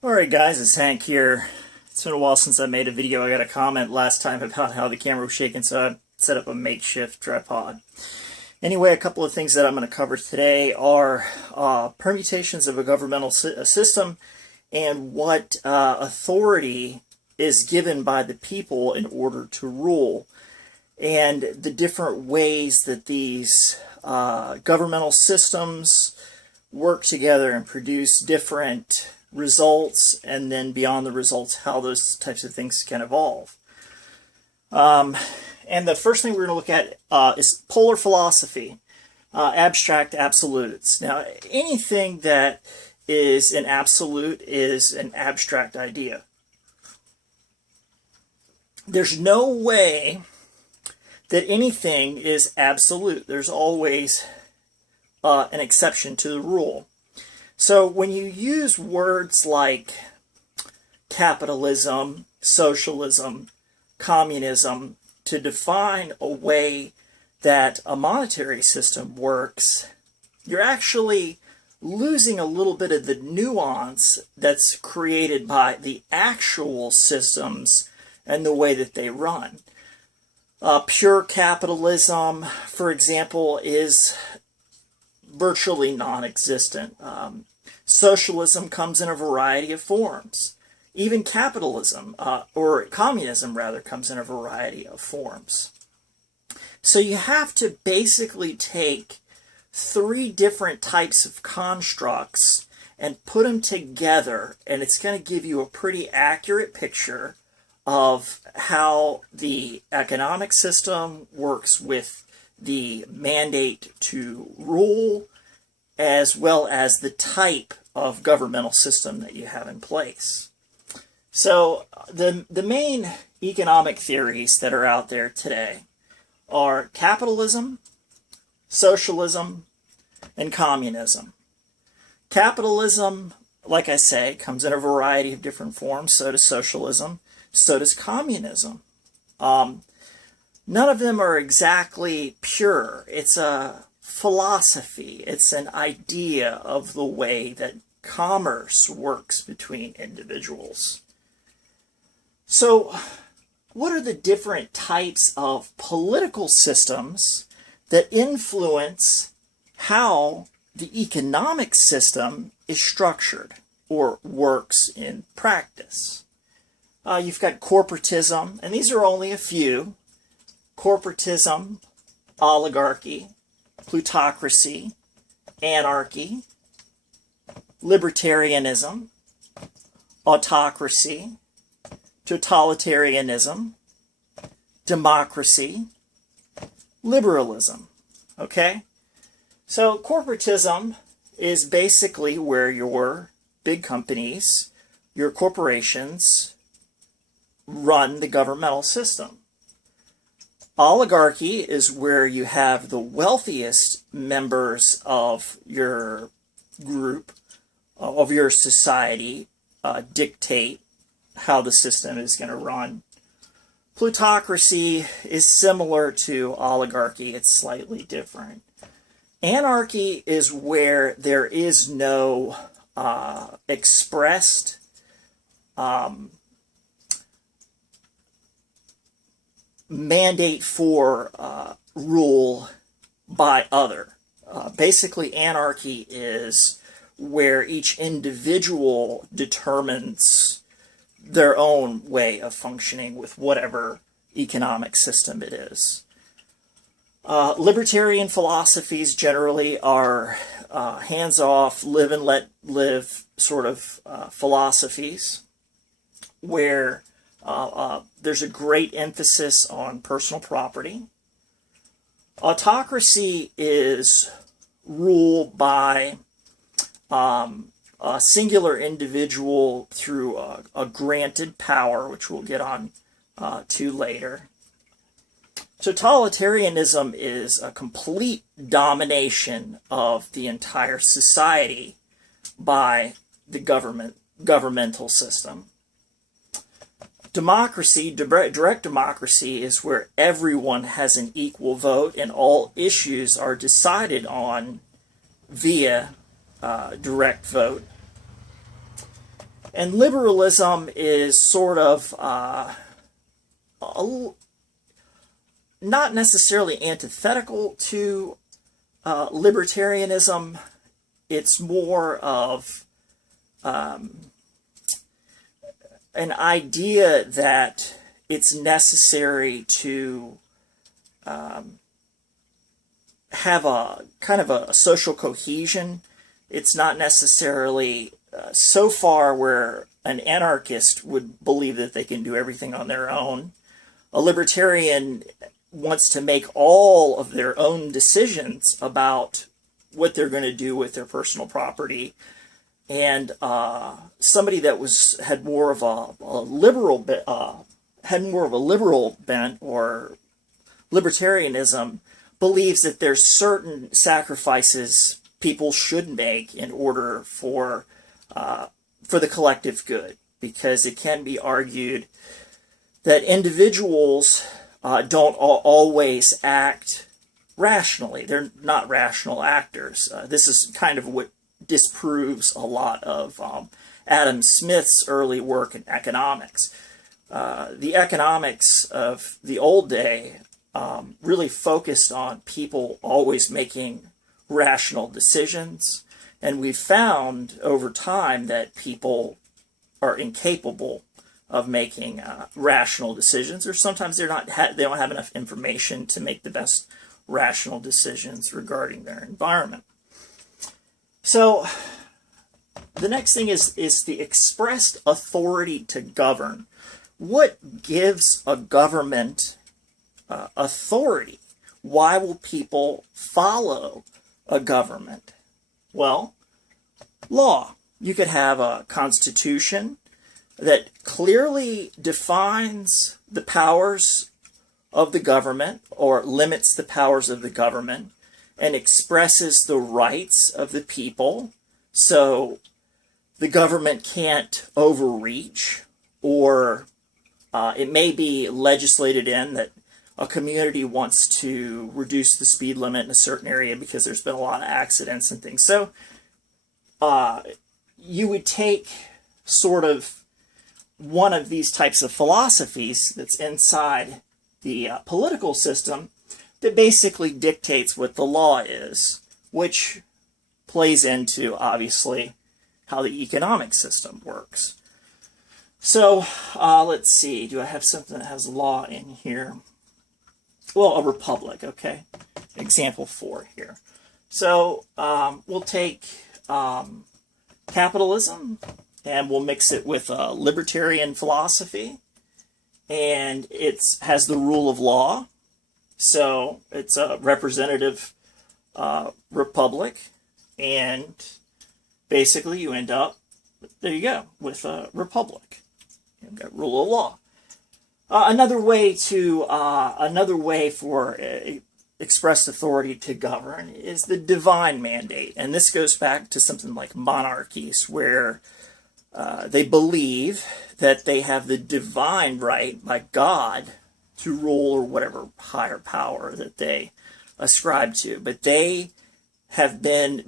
Alright guys, it's Hank here. It's been a while since I made a video. I got a comment last time about how the camera was shaking, so I set up a makeshift tripod. Anyway, a couple of things that I'm going to cover today are permutations of a governmental system and what authority is given by the people in order to rule, and the different ways that these governmental systems work together and produce different results, and then beyond the results, how those types of things can evolve. And the first thing we're going to look at is polar philosophy, abstract absolutes. Now, anything that is an absolute is an abstract idea. There's no way that anything is absolute. There's always an exception to the rule. So when you use words like capitalism, socialism, communism to define a way that a monetary system works, you're actually losing a little bit of the nuance that's created by the actual systems and the way that they run. Pure capitalism, for example, is virtually non-existent. Socialism comes in a variety of forms. Even capitalism, or communism rather, comes in a variety of forms. So you have to basically take three different types of constructs and put them together, and it's going to give you a pretty accurate picture of how the economic system works with the mandate to rule, as well as the type of governmental system that you have in place. So the main economic theories that are out there today are capitalism, socialism, and communism. Capitalism, like I say, comes in a variety of different forms. So does socialism. So does communism. None of them are exactly pure. It's a philosophy. It's an idea of the way that commerce works between individuals. So, what are the different types of political systems that influence how the economic system is structured or works in practice? You've got corporatism, and these are only a few. Corporatism, oligarchy, plutocracy, anarchy, libertarianism, autocracy, totalitarianism, democracy, liberalism. Okay? So corporatism is basically where your big companies, your corporations, run the governmental system. Oligarchy is where you have the wealthiest members of your group, of your society, dictate how the system is going to run. Plutocracy is similar to oligarchy. It's slightly different. Anarchy is where there is no expressed mandate for rule by other. Basically, anarchy is where each individual determines their own way of functioning with whatever economic system it is. Libertarian philosophies generally are hands-off, live and let live sort of philosophies, where there's a great emphasis on personal property. Autocracy is rule by a singular individual through a granted power, which we'll get on to later. Totalitarianism is a complete domination of the entire society by the governmental system. Democracy, direct democracy, is where everyone has an equal vote and all issues are decided on via direct vote. And liberalism is sort of not necessarily antithetical to libertarianism. It's more of an idea that it's necessary to have a kind of a social cohesion. It's not necessarily so far where an anarchist would believe that they can do everything on their own. A libertarian wants to make all of their own decisions about what they're going to do with their personal property. And somebody that had more of a liberal bent, or libertarianism, believes that there's certain sacrifices people should make in order for the collective good, because it can be argued that individuals don't always act rationally. They're not rational actors. This is kind of what disproves a lot of Adam Smith's early work in economics. The economics of the old day really focused on people always making rational decisions, and we've found over time that people are incapable of making rational decisions, or sometimes they don't have enough information to make the best rational decisions regarding their environment. So the next thing is the expressed authority to govern. What gives a government authority? Why will people follow a government? Well, law. You could have a constitution that clearly defines the powers of the government, or limits the powers of the government, and expresses the rights of the people, so the government can't overreach, or it may be legislated in that a community wants to reduce the speed limit in a certain area because there's been a lot of accidents and things. So you would take sort of one of these types of philosophies that's inside the political system that basically dictates what the law is, which plays into, obviously, how the economic system works. So let's see, do I have something that has law in here? Well, a republic, okay. Example 4 here. So we'll take capitalism, and we'll mix it with libertarian philosophy, and it has the rule of law. So it's a representative republic, and basically you end up, there you go, with a republic. You've got rule of law. Another way for expressed authority to govern is the divine mandate, and this goes back to something like monarchies, where they believe that they have the divine right by God to rule, or whatever higher power that they ascribe to, but they have been,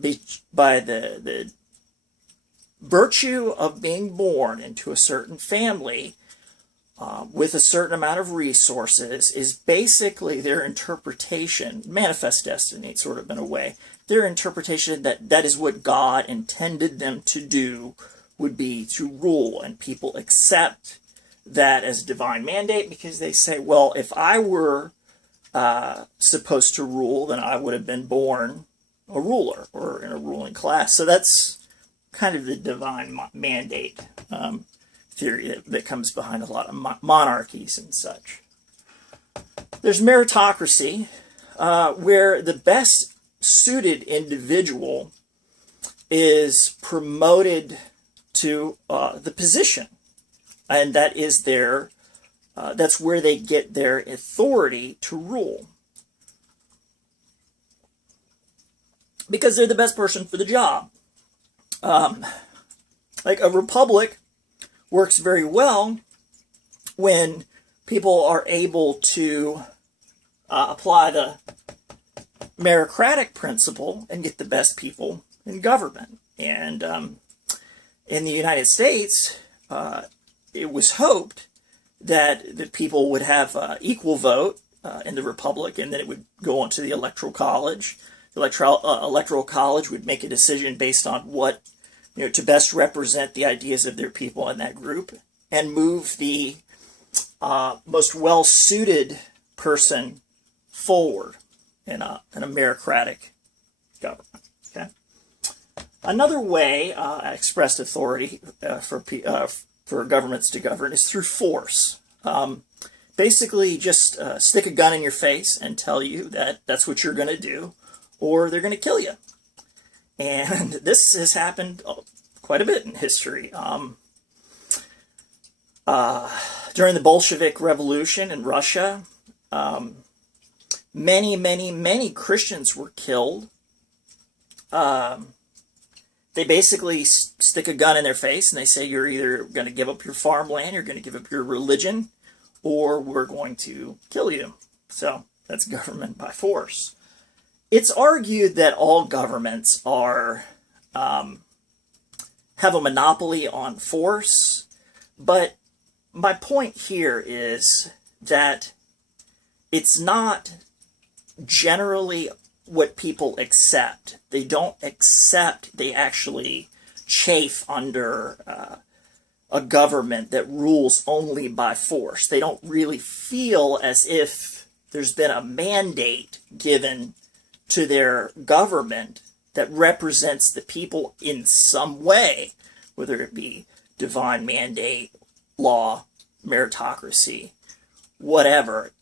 by the virtue of being born into a certain family with a certain amount of resources, is basically their interpretation, manifest destiny sort of in a way, their interpretation that is what God intended them to do, would be to rule, and people accept that as divine mandate because they say, well, if I were supposed to rule, then I would have been born a ruler or in a ruling class. So that's kind of the divine mandate theory that comes behind a lot of monarchies and such. There's meritocracy, where the best suited individual is promoted to the position, and that is that's where they get their authority to rule, because they're the best person for the job. Like a republic works very well when people are able to apply the meritocratic principle and get the best people in government. And In the United States, it was hoped that the people would have equal vote in the Republic, and then it would go on to the Electoral College. The Electoral College would make a decision based on what, to best represent the ideas of their people in that group, and move the most well-suited person forward in a meritocratic government. Okay. Another way expressed authority for governments to govern is through force. Basically, just stick a gun in your face and tell you that that's what you're going to do, or they're going to kill you. And this has happened quite a bit in history. During the Bolshevik Revolution in Russia, many Christians were killed. They basically stick a gun in their face and they say, you're either going to give up your farmland, you're going to give up your religion, or we're going to kill you. So that's government by force. It's argued that all governments are have a monopoly on force, but my point here is that it's not generally what people accept. They don't accept, they actually chafe under a government that rules only by force. They don't really feel as if there's been a mandate given to their government that represents the people in some way, whether it be divine mandate, law, meritocracy, whatever.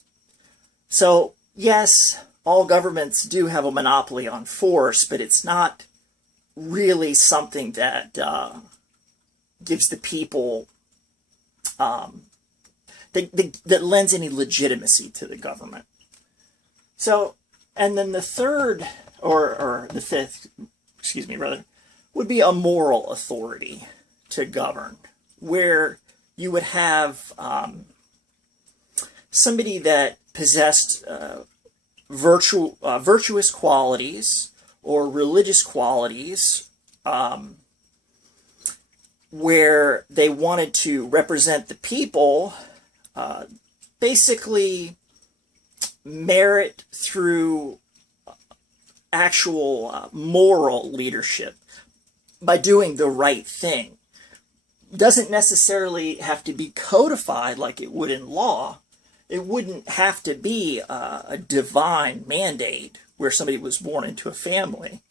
So, yes, all governments do have a monopoly on force, but it's not really something that gives the people, that lends any legitimacy to the government. So, and then the third, or the fifth, would be a moral authority to govern, where you would have somebody that possessed virtuous qualities or religious qualities, where they wanted to represent the people, basically merit through actual moral leadership by doing the right thing. Doesn't necessarily have to be codified like it would in law. It wouldn't have to be a divine mandate where somebody was born into a family.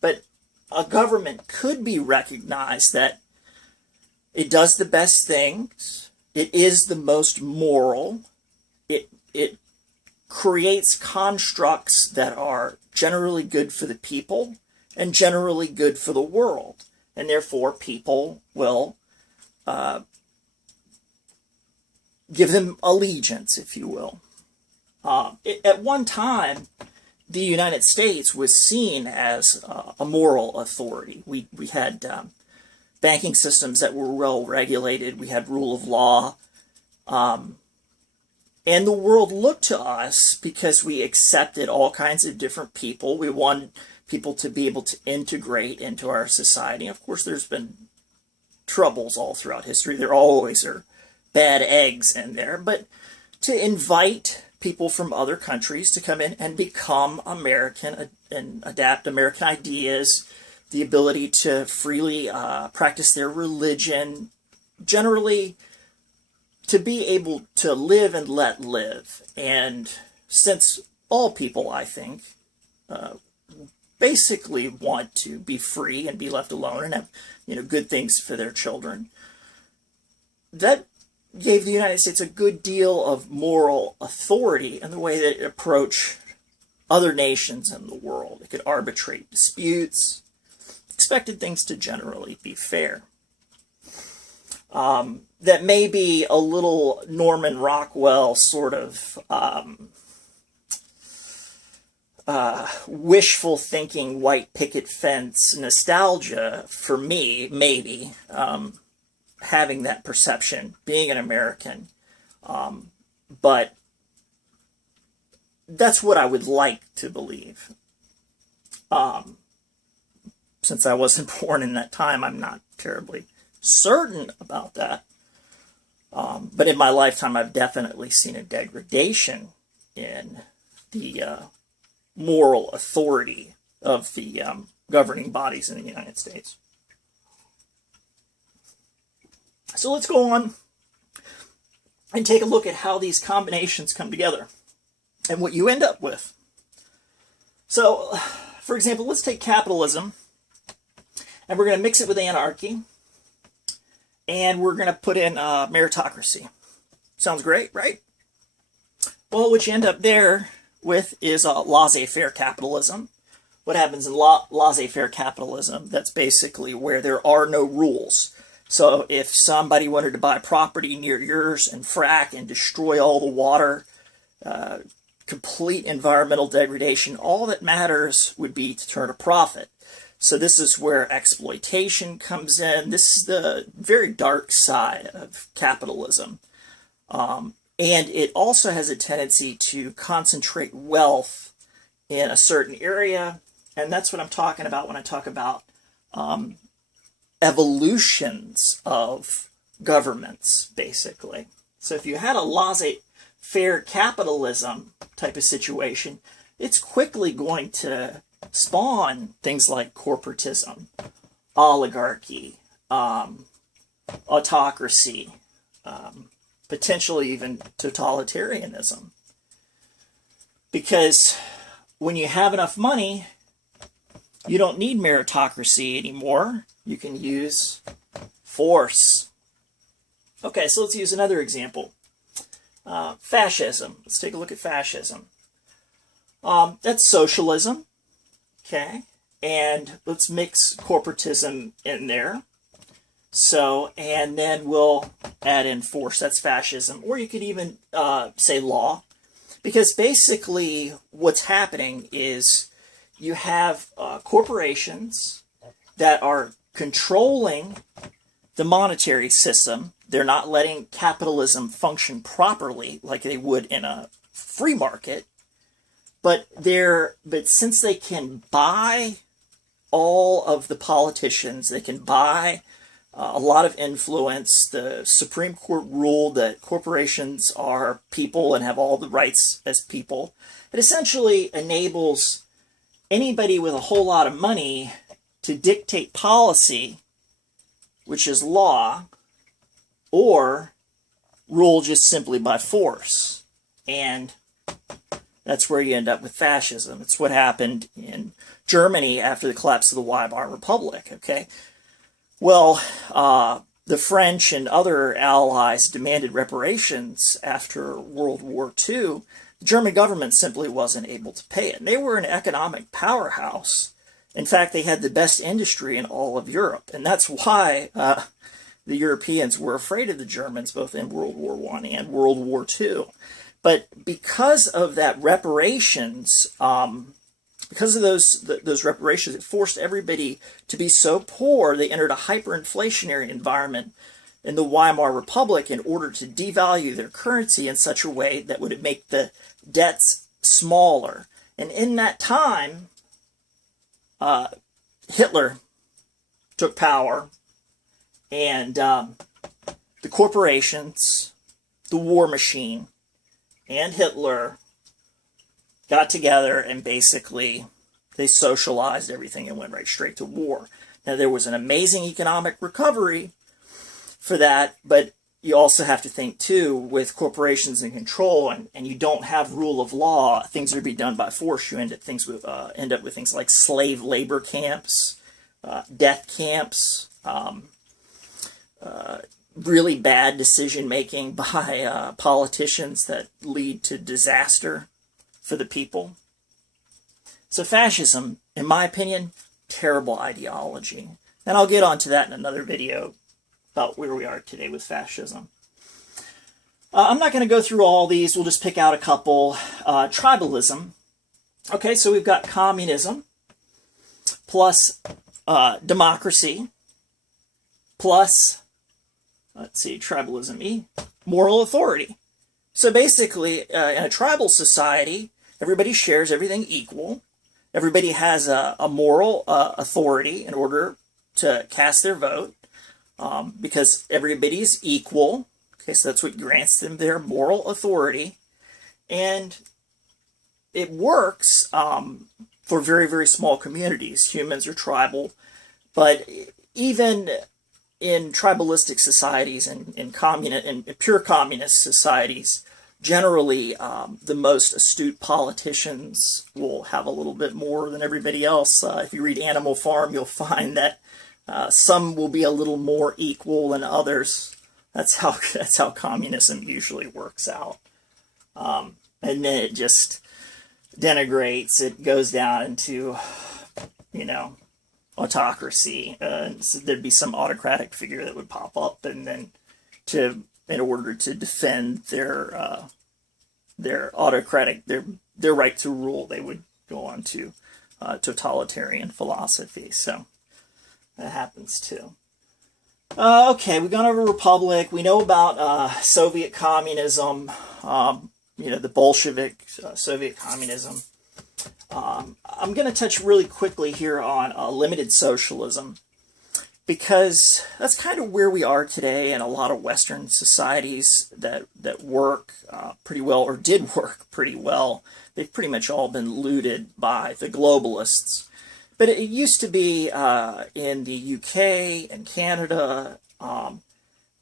But a government could be recognized that it does the best things, it is the most moral, it creates constructs that are generally good for the people and generally good for the world. And therefore people will give them allegiance, if you will. At one time, the United States was seen as a moral authority. We had banking systems that were well regulated. We had rule of law. And the world looked to us because we accepted all kinds of different people. We wanted people to be able to integrate into our society. Of course, there's been troubles all throughout history. There always are bad eggs in there. But to invite people from other countries to come in and become American and adapt American ideas, the ability to freely practice their religion, generally to be able to live and let live. And since all people, I think, basically want to be free and be left alone and have, good things for their children, that gave the United States a good deal of moral authority in the way that it approached other nations in the world. It could arbitrate disputes, expected things to generally be fair. That may be a little Norman Rockwell sort of wishful thinking, white picket fence nostalgia for me, maybe, having that perception, being an American. But that's what I would like to believe. Since I wasn't born in that time, I'm not terribly certain about that. But in my lifetime, I've definitely seen a degradation in the moral authority of the governing bodies in the United States. So let's go on and take a look at how these combinations come together and what you end up with. So, for example, let's take capitalism, and we're going to mix it with anarchy, and we're going to put in meritocracy. Sounds great, right? Well, what you end up there with is laissez-faire capitalism. What happens in laissez-faire capitalism? That's basically where there are no rules. So if somebody wanted to buy property near yours and frack and destroy all the water, complete environmental degradation, all that matters would be to turn a profit. So this is where exploitation comes in. This is the very dark side of capitalism. And it also has a tendency to concentrate wealth in a certain area. And that's what I'm talking about when I talk about evolutions of governments, basically. So if you had a laissez-faire capitalism type of situation, it's quickly going to spawn things like corporatism, oligarchy, autocracy, potentially even totalitarianism. Because when you have enough money, you don't need meritocracy anymore. You can use force. Okay, so let's use another example. Fascism. Let's take a look at fascism. That's socialism. Okay, and let's mix corporatism in there. So, and then we'll add in force. That's fascism. Or you could even say law. Because basically what's happening is you have corporations that are controlling the monetary system. They're not letting capitalism function properly like they would in a free market. But since they can buy all of the politicians, they can buy a lot of influence. The Supreme Court ruled that corporations are people and have all the rights as people. It essentially enables anybody with a whole lot of money to dictate policy, which is law, or rule just simply by force. And that's where you end up with fascism. It's what happened in Germany after the collapse of the Weimar Republic, okay? Well, the French and other allies demanded reparations after World War II. The German government simply wasn't able to pay it. And they were an economic powerhouse. In fact, they had the best industry in all of Europe. And that's why the Europeans were afraid of the Germans, both in World War I and World War II. But because of that reparations, because of those reparations, it forced everybody to be so poor, they entered a hyperinflationary environment in the Weimar Republic in order to devalue their currency in such a way that would make the debts smaller. And in that time, Hitler took power, and the corporations, the war machine, and Hitler got together and basically they socialized everything and went right straight to war. Now, there was an amazing economic recovery for that, but you also have to think, too, with corporations in control and you don't have rule of law, things are to be done by force. You end up with things like slave labor camps, death camps, really bad decision-making by politicians that lead to disaster for the people. So fascism, in my opinion, terrible ideology. And I'll get onto that in another video about where we are today with fascism. I'm not going to go through all these. We'll just pick out a couple. Tribalism. Okay, so we've got communism plus democracy plus, let's see, tribalism E, moral authority. So basically, in a tribal society, everybody shares everything equal. Everybody has a moral authority in order to cast their vote. because everybody's equal. Okay, so that's what grants them their moral authority. And it works for very, very small communities. Humans are tribal, but even in tribalistic societies and in pure communist societies, generally the most astute politicians will have a little bit more than everybody else. If you read Animal Farm, you'll find that some will be a little more equal than others. That's how communism usually works out. And then it just denigrates. It goes down into, autocracy. So there'd be some autocratic figure that would pop up, and then in order to defend their autocratic, their right to rule, they would go on to totalitarian philosophy. So that happens too. Okay, we've gone over Republic. We know about Soviet communism, the Bolshevik Soviet communism. I'm going to touch really quickly here on limited socialism, because that's kind of where we are today in a lot of Western societies that work pretty well, or did work pretty well. They've pretty much all been looted by the globalists. But it used to be in the UK and Canada,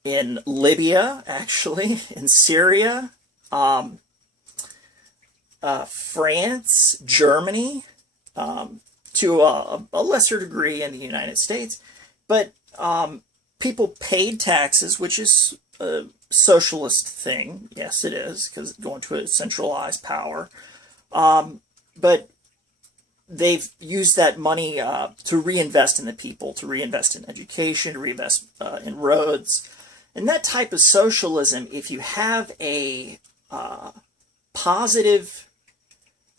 in Libya, actually, in Syria, France, Germany, to a lesser degree in the United States. But people paid taxes, which is a socialist thing. Yes, it is, because it's going to a centralized power. But they've used that money to reinvest in the people, to reinvest in education, to reinvest in roads. And that type of socialism, if you have a positive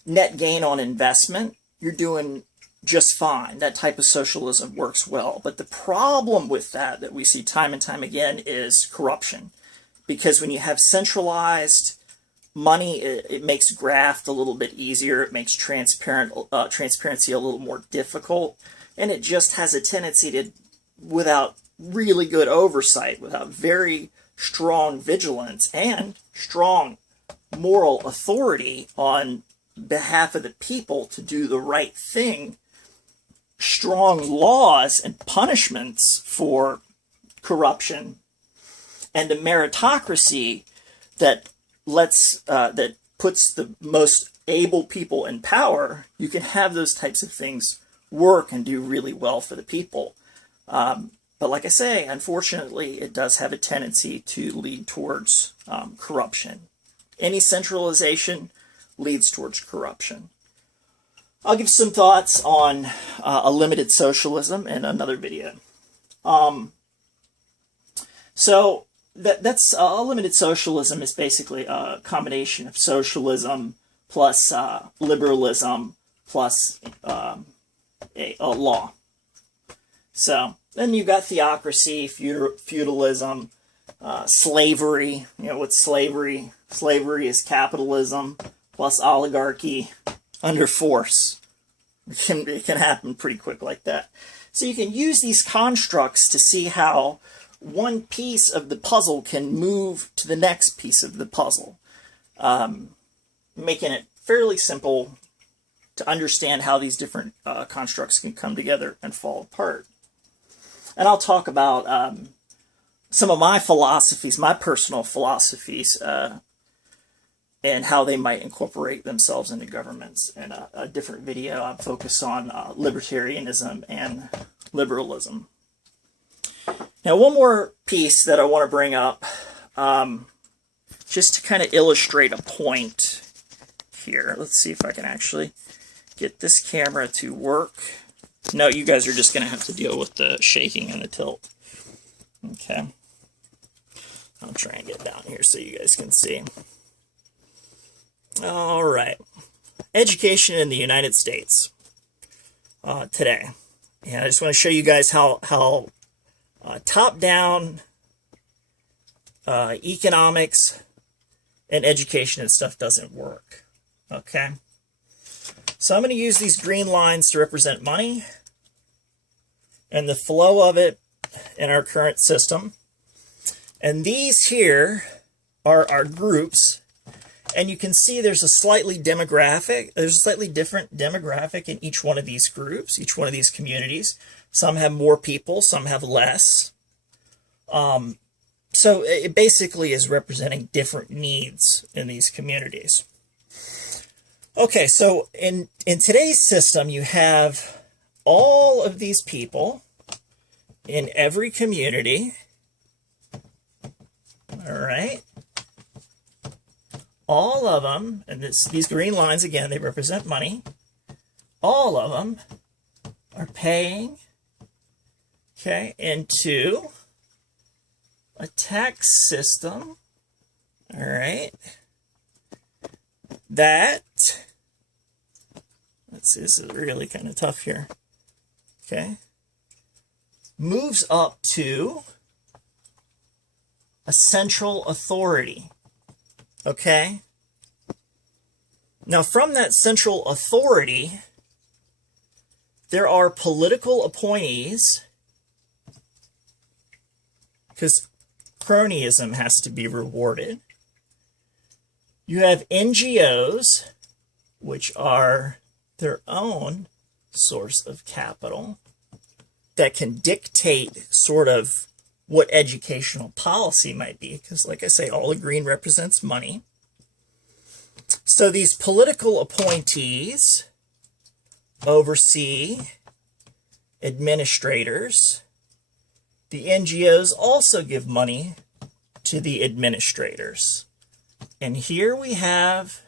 net gain on investment, you're doing just fine. That type of socialism works well. But the problem with that we see time and time again is corruption. Because when you have centralized money, it makes graft a little bit easier. It makes transparency a little more difficult. And it just has a tendency to, without really good oversight, without very strong vigilance and strong moral authority on behalf of the people to do the right thing, strong laws and punishments for corruption, and a meritocracy that puts the most able people in power, you can have those types of things work and do really well for the people. But like I say, unfortunately, it does have a tendency to lead towards corruption. Any centralization leads towards corruption. I'll give some thoughts on a limited socialism in another video. So that's a limited socialism is basically a combination of socialism plus liberalism plus a law. So then you've got theocracy, feudalism, slavery. What's slavery? Slavery is capitalism plus oligarchy under force. It can happen pretty quick like that. So you can use these constructs to see how one piece of the puzzle can move to the next piece of the puzzle, making it fairly simple to understand how these different constructs can come together and fall apart. And I'll talk about some of my philosophies, my personal philosophies, and how they might incorporate themselves into governments. In a different video, I'll focus on libertarianism and liberalism. Now, one more piece that I want to bring up, just to kind of illustrate a point here. Let's see if I can actually get this camera to work. No, you guys are just going to have to deal with the shaking and the tilt. Okay. I'll try and get down here so you guys can see. All right. Education in the United States today. And I just want to show you guys how top-down economics and education and stuff doesn't work. Okay? So I'm going to use these green lines to represent money and the flow of it in our current system. And these here are our groups. And you can see there's a slightly different demographic in each one of these groups, each one of these communities. Some have more people, some have less. So it basically is representing different needs in these communities. Okay, so in today's system, you have all of these people in every community. All right. All of them, and these green lines, again, they represent money. All of them are paying, okay, into a tax system, all right, that, let's see, this is really kind of tough here, okay, moves up to a central authority, okay? Now, from that central authority, there are political appointees, because cronyism has to be rewarded. You have NGOs, which are their own source of capital, that can dictate sort of what educational policy might be, because like I say, all the green represents money. So these political appointees oversee administrators. The NGOs also give money to the administrators. And here we have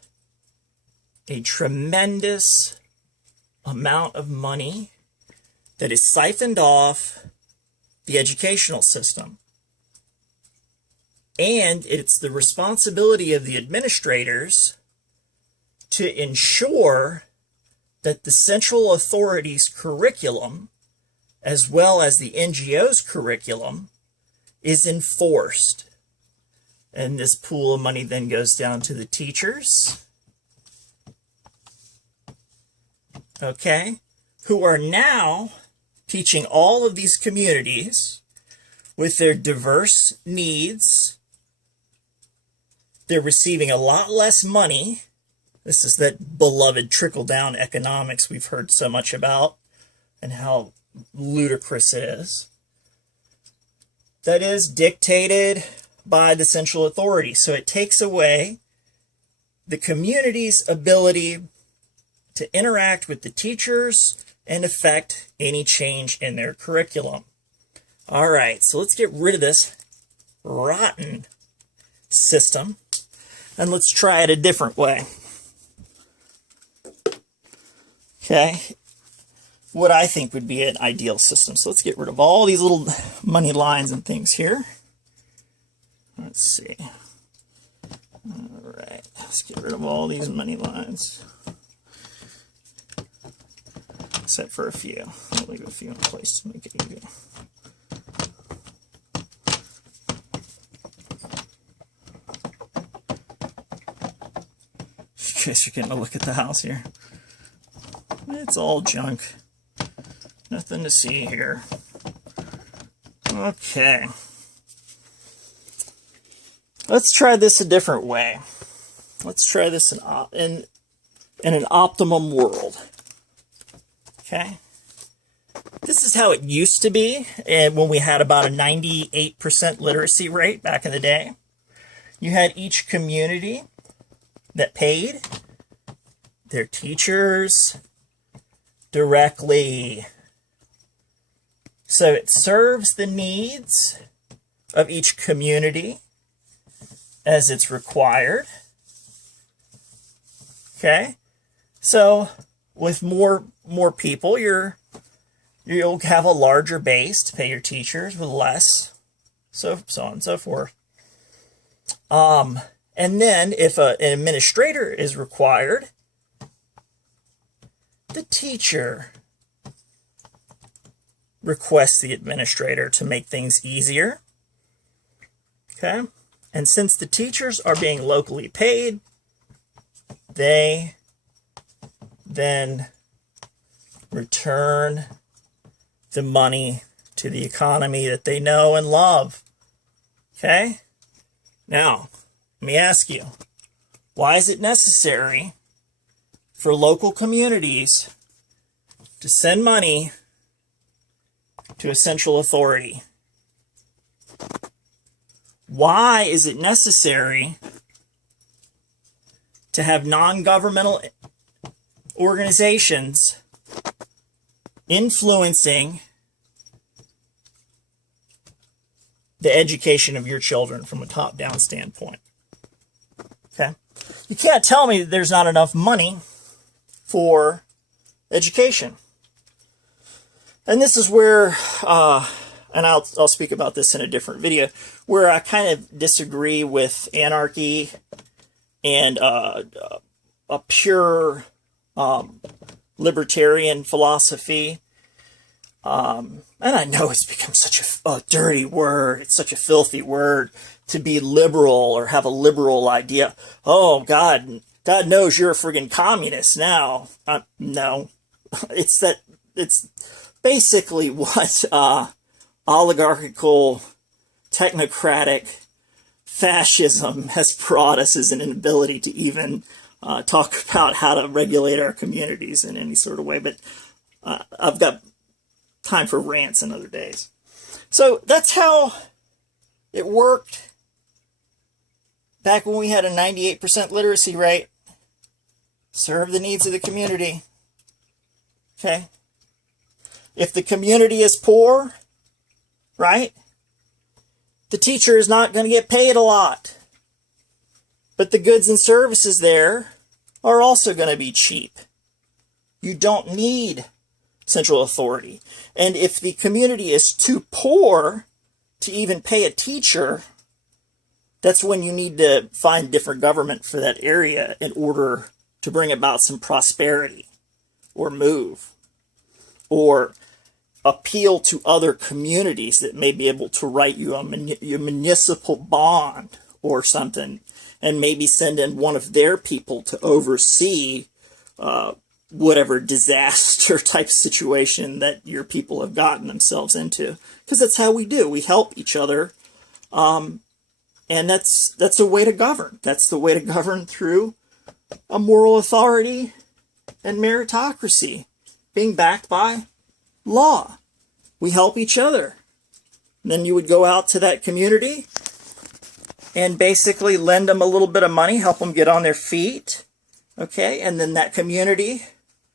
a tremendous amount of money that is siphoned off the educational system. And it's the responsibility of the administrators to ensure that the central authority's curriculum, as well as the NGO's curriculum, is enforced. And this pool of money then goes down to the teachers, okay, who are now teaching all of these communities with their diverse needs. They're receiving a lot less money. This is that beloved trickle-down economics we've heard so much about and how ludicrous it is. That is dictated by the central authority. So it takes away the community's ability to interact with the teachers and affect any change in their curriculum. All right, so let's get rid of this rotten system and let's try it a different way. Okay, what I think would be an ideal system. So let's get rid of all these little money lines and things here. Let's see. All right, let's get rid of all these money lines. Except for a few. I'll leave a few in place to make it easy. In case you're getting a look at the house here. It's all junk. Nothing to see here. Okay. Let's try this a different way. Let's try this in an optimum world. Okay. This is how it used to be when we had about a 98% literacy rate back in the day. You had each community that paid their teachers directly. So it serves the needs of each community as it's required. Okay. So with more people, you'll have a larger base to pay your teachers with less, so on and so forth. And then if an administrator is required, the teacher requests the administrator to make things easier. Okay? And since the teachers are being locally paid, they then return the money to the economy that they know and love. Okay? Now, let me ask you, why is it necessary for local communities to send money to a central authority? Why is it necessary to have non-governmental organizations influencing the education of your children from a top-down standpoint? Okay? You can't tell me that there's not enough money for education. And this is where, and I'll speak about this in a different video, where I kind of disagree with anarchy and a pure libertarian philosophy. And I know it's become such a dirty word. It's such a filthy word to be liberal or have a liberal idea. Oh, God knows you're a friggin' communist now. No. It's basically what oligarchical, technocratic fascism has brought us, is an inability to even talk about how to regulate our communities in any sort of way. But I've got time for rants in other days. So that's how it worked back when we had a 98% literacy rate. Serve the needs of the community. Okay? If the community is poor, right, the teacher is not going to get paid a lot. But the goods and services there are also going to be cheap. You don't need central authority. And if the community is too poor to even pay a teacher, that's when you need to find different government for that area in order to bring about some prosperity, or move, or appeal to other communities that may be able to write you a municipal bond or something, and maybe send in one of their people to oversee whatever disaster type situation that your people have gotten themselves into. Because that's how we do. We help each other. And that's a way to govern. That's the way to govern, through a moral authority and meritocracy, being backed by law. We help each other. And then you would go out to that community and basically lend them a little bit of money, help them get on their feet. Okay, and then that community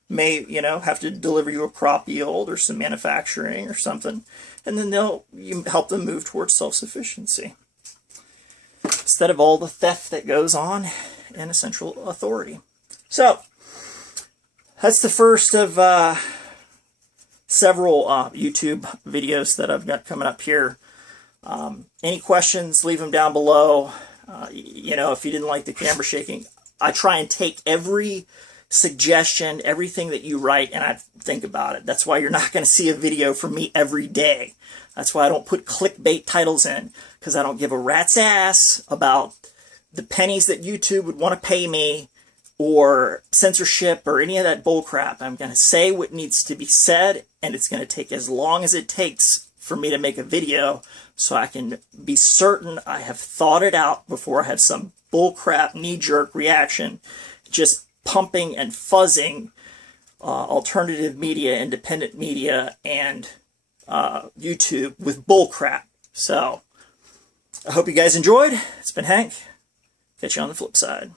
may, have to deliver you a crop yield or some manufacturing or something, and then you help them move towards self-sufficiency, instead of all the theft that goes on in a central authority. So that's the first of several YouTube videos that I've got coming up here. Any questions, leave them down below. If you didn't like the camera shaking, I try and take every suggestion, everything that you write, and I think about it. That's why you're not going to see a video from me every day. That's why I don't put clickbait titles in, because I don't give a rat's ass about the pennies that YouTube would want to pay me, or censorship, or any of that bullcrap. I'm going to say what needs to be said, and it's going to take as long as it takes for me to make a video, so I can be certain I have thought it out before I have some bullcrap knee-jerk reaction, just pumping and fuzzing alternative media, independent media, and YouTube with bullcrap. So I hope you guys enjoyed. It's been Hank. Catch you on the flip side.